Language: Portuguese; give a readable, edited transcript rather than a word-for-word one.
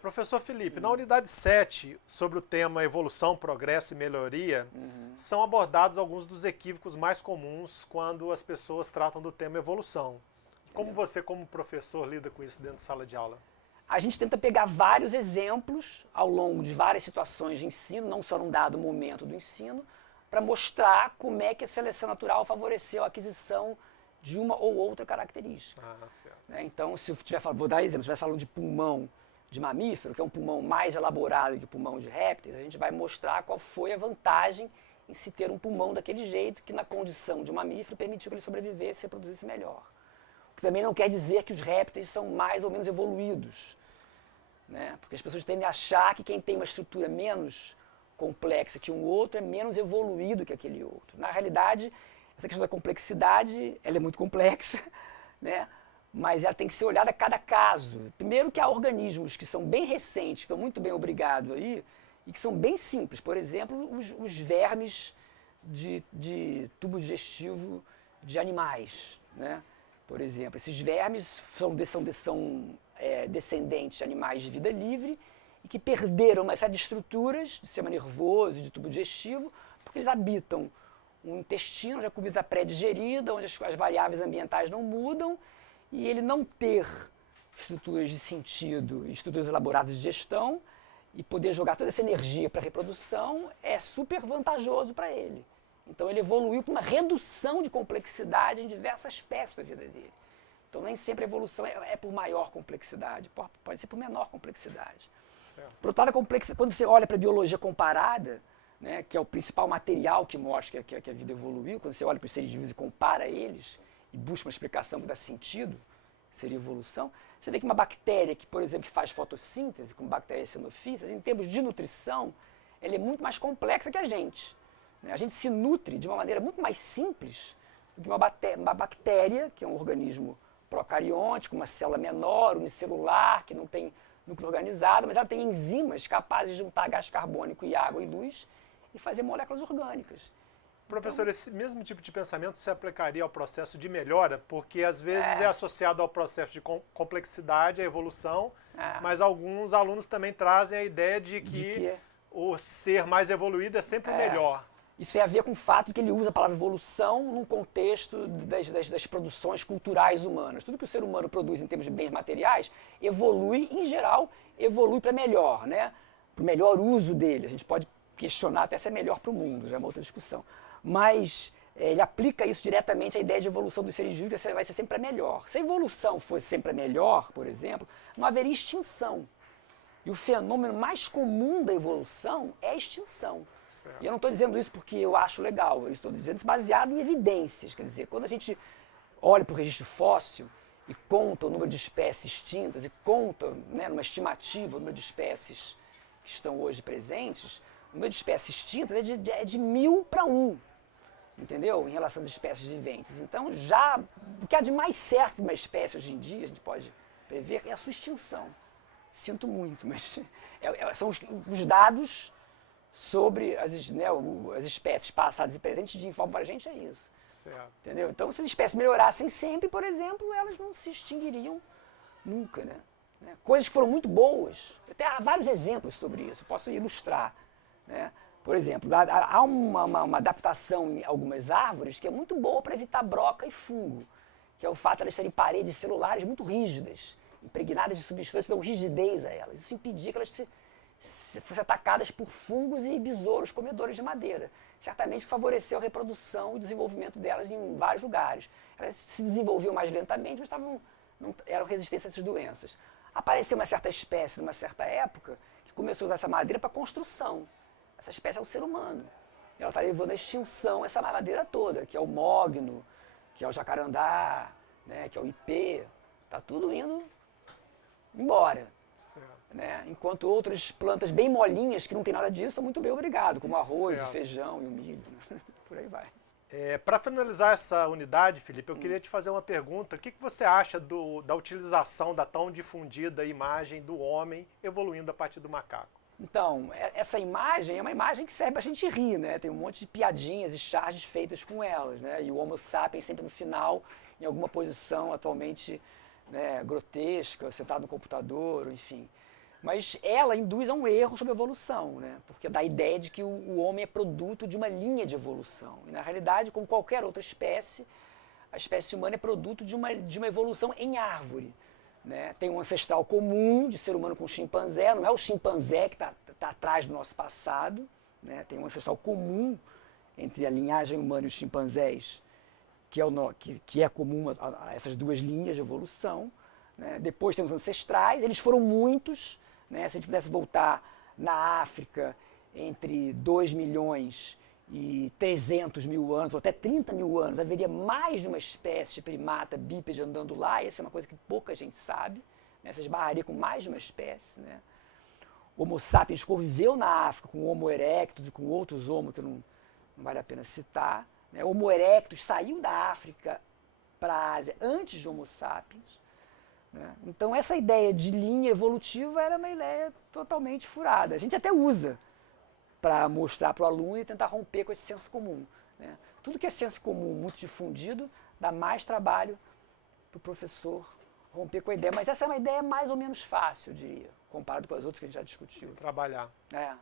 Professor Felipe, na unidade 7, sobre o tema evolução, progresso e melhoria, são abordados alguns dos equívocos mais comuns quando as pessoas tratam do tema evolução. Como você, como professor, lida com isso dentro da sala de aula? A gente tenta pegar vários exemplos ao longo de várias situações de ensino, não só num dado momento do ensino, para mostrar como é que a seleção natural favoreceu a aquisição de uma ou outra característica. Certo. Então, se eu tiver, vou dar exemplo, se eu estiver falando de pulmão de mamífero, que é um pulmão mais elaborado que o pulmão de répteis, a gente vai mostrar qual foi a vantagem em se ter um pulmão daquele jeito, que na condição de um mamífero permitiu que ele sobrevivesse e se reproduzisse melhor. O que também não quer dizer que os répteis são mais ou menos evoluídos, né? Porque as pessoas tendem a achar que quem tem uma estrutura menos complexa que um outro é menos evoluído que aquele outro. Na realidade, essa questão da complexidade, ela é muito complexa, né? Mas ela tem que ser olhada a cada caso. Primeiro que há organismos que são bem recentes, que estão muito bem obrigados aí, e que são bem simples. Por exemplo, os vermes de tubo digestivo de animais, né? Por exemplo, esses vermes são descendentes de animais de vida livre e que perderam uma série de estruturas de sistema nervoso, de tubo digestivo, porque eles habitam um intestino onde a comida está pré-digerida, onde as variáveis ambientais não mudam, e ele não ter estruturas de sentido, estruturas elaboradas de digestão, e poder jogar toda essa energia para a reprodução é super vantajoso para ele. Então ele evoluiu para uma redução de complexidade em diversos aspectos da vida dele. Então nem sempre a evolução é por maior complexidade, pode ser por menor complexidade. Certo. Por outra complexidade, quando você olha para a biologia comparada, né, que é o principal material que mostra que a vida evoluiu, quando você olha para os seres vivos e compara eles, e busca uma explicação que dá sentido, seria evolução, você vê que uma bactéria que, por exemplo, que faz fotossíntese, como bactérias cenofícias, em termos de nutrição, ela é muito mais complexa que a gente. A gente se nutre de uma maneira muito mais simples do que uma bactéria, que é um organismo procarionte, com uma célula menor, unicelular, que não tem núcleo organizado, mas ela tem enzimas capazes de juntar gás carbônico e água e luz e fazer moléculas orgânicas. Professor, Então, esse mesmo tipo de pensamento se aplicaria ao processo de melhora, porque às vezes é associado ao processo de complexidade, a evolução, mas alguns alunos também trazem a ideia de que o ser mais evoluído é sempre o melhor. Isso tem a ver com o fato de que ele usa a palavra evolução num contexto das produções culturais humanas. Tudo que o ser humano produz em termos de bens materiais evolui, em geral, evolui para melhor, né? Para o melhor uso dele. A gente pode questionar até se é melhor para o mundo, já é uma outra discussão. Mas ele aplica isso diretamente à ideia de evolução dos seres vivos, que vai ser sempre para melhor. Se a evolução fosse sempre para melhor, por exemplo, não haveria extinção. E o fenômeno mais comum da evolução é a extinção. Certo. E eu não estou dizendo isso porque eu acho legal, eu estou dizendo isso baseado em evidências. Quer dizer, quando a gente olha para o registro fóssil e conta o número de espécies extintas e conta, né, numa estimativa, o número de espécies que estão hoje presentes, o número de espécies extintas é de 1000 para 1. Entendeu? Em relação às espécies viventes. Então, já o que há de mais certo para uma espécie hoje em dia, a gente pode prever, é a sua extinção. Sinto muito, mas são os dados sobre as espécies passadas e presentes de informam para a gente, é isso. Certo. Entendeu? Então, se as espécies melhorassem sempre, por exemplo, elas não se extinguiriam nunca, né? Coisas que foram muito boas, até há vários exemplos sobre isso, posso ilustrar, né? Por exemplo, há uma adaptação em algumas árvores que é muito boa para evitar broca e fungo, que é o fato de elas terem paredes celulares muito rígidas, impregnadas de substâncias que dão rigidez a elas. Isso impedia que elas fossem atacadas por fungos e besouros comedores de madeira. Certamente isso favoreceu a reprodução e o desenvolvimento delas em vários lugares. Elas se desenvolviam mais lentamente, mas não eram resistentes a essas doenças. Apareceu uma certa espécie, numa certa época, que começou a usar essa madeira para construção. Essa espécie é o ser humano. Ela está levando à extinção essa madeira toda, que é o mogno, que é o jacarandá, né, que é o ipê. Está tudo indo embora. Né? Enquanto outras plantas bem molinhas, que não tem nada disso, estão muito bem obrigado, como o arroz, o feijão e o milho. Por aí vai. Para finalizar essa unidade, Felipe, eu queria te fazer uma pergunta. O que você acha da utilização da tão difundida imagem do homem evoluindo a partir do macaco? Então, essa imagem é uma imagem que serve pra gente rir, né? Tem um monte de piadinhas e charges feitas com elas, né? E o Homo sapiens sempre no final, em alguma posição atualmente, né, grotesca, sentado no computador, enfim. Mas ela induz a um erro sobre a evolução, né? Porque dá a ideia de que o homem é produto de uma linha de evolução. E, na realidade, como qualquer outra espécie, a espécie humana é produto de uma evolução em árvore. Né? Tem um ancestral comum de ser humano com chimpanzé, não é o chimpanzé que está atrás do nosso passado. Né? Tem um ancestral comum entre a linhagem humana e os chimpanzés, que é comum a essas duas linhas de evolução. Né? Depois temos ancestrais, eles foram muitos. Né? Se a gente pudesse voltar na África entre 2 milhões e 300 mil anos, ou até 30 mil anos, haveria mais de uma espécie de primata bípede andando lá. Essa é uma coisa que pouca gente sabe. Né? Você esbarraria com mais de uma espécie. Né? O Homo sapiens conviveu na África com o Homo erectus e com outros Homo que não vale a pena citar. Né? O Homo erectus saiu da África para a Ásia antes de Homo sapiens. Né? Então essa ideia de linha evolutiva era uma ideia totalmente furada. A gente até usa para mostrar para o aluno e tentar romper com esse senso comum. Né? Tudo que é senso comum muito difundido dá mais trabalho para o professor romper com a ideia. Mas essa é uma ideia mais ou menos fácil, eu diria, comparado com as outras que a gente já discutiu. Trabalhar. É.